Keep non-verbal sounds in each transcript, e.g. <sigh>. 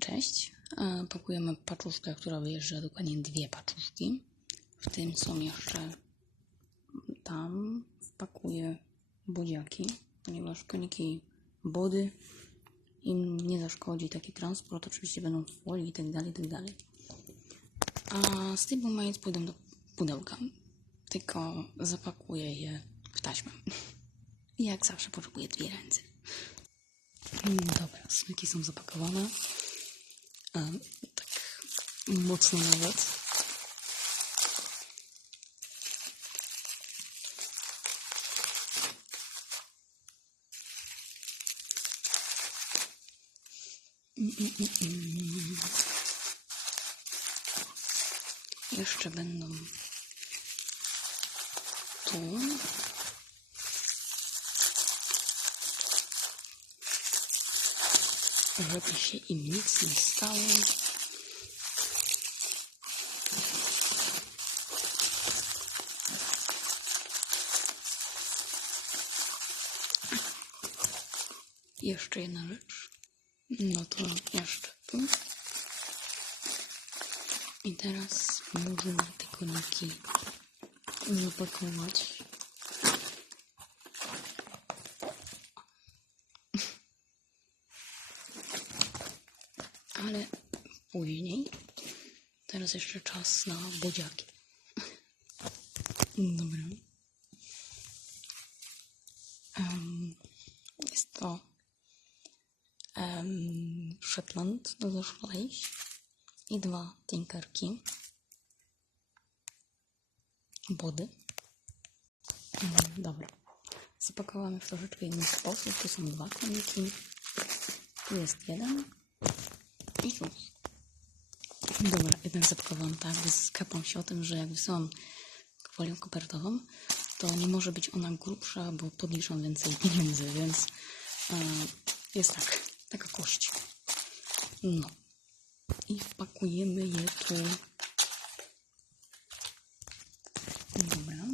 Cześć. E, Pakujemy paczuszkę, która wyjeżdża dokładnie dwie paczuszki. W tym są jeszcze tam wpakuję bodziaki, ponieważ koniki body im nie zaszkodzi taki transport. Oczywiście będą w folii i tak dalej, i tak dalej. A stablemate pójdą do pudełka. Tylko zapakuję je w taśmę. <laughs> Jak zawsze potrzebuję dwie ręce. Mm, Dobra, smyki są zapakowane. Tak mocno nawet. Mm, mm. Jeszcze będą tu. Żeby się im nic nie stało. Jeszcze jedna rzecz. No to jeszcze tu. I teraz możemy te koniki zapakować. Ale później. Teraz jeszcze czas na bodziaki. Dobra. Em, jest to um, Shetland do Schleich i dwa tinkerki. Body. Mm, Dobra. Zapakowamy w troszeczkę inny sposób. Tu są dwa koniki. Tu jest jeden. I tu. Dobra, jednak zapakowałam tak, skapam się o tym, że jak wysyłam folią kopertową, to nie może być ona grubsza, bo podliczam więcej pieniędzy, więc e, jest tak, taka kość. No. I wpakujemy je tu. Dobra.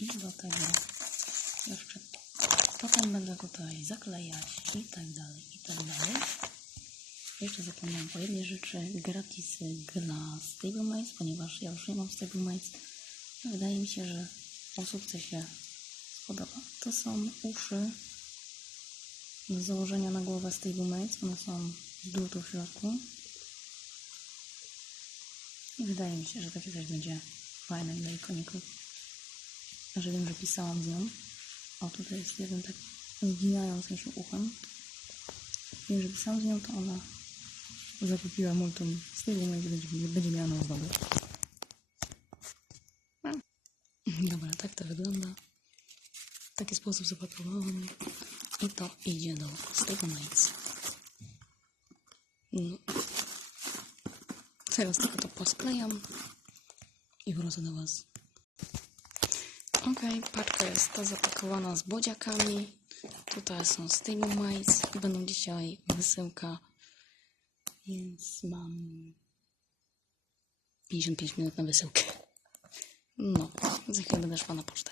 I do tego jeszcze to. Potem będę tutaj zaklejać i tak dalej, i tak dalej. Jeszcze zapomniałam o jednej rzeczy. Gratisy dla Stablemates, ponieważ ja już nie mam Stablemates. Wydaje mi się, że osóbce się spodoba. To są uszy do założenia na głowę Stablemates. One są z drutu w środku. I wydaje mi się, że takie coś będzie fajne dla ikoników. Że wiem, że pisałam z nią. O, tutaj jest jeden tak zginający się uchem. Wiem, że pisałam z nią, to ona zakupiła multum z tego będzie, będzie, będzie miała na ozdobę. Dobra, tak to wygląda. W taki sposób zapakowałam. I to idzie do Stego Mates. No. Teraz tylko to posklejam i wrócę do Was. Ok, paczka jest ta zapakowana z bodziakami. Tutaj są Stablemates i będą dzisiaj wysyłka. Więc mam 55 minut na wysyłkę. No, za chwilę będę szła na pocztę.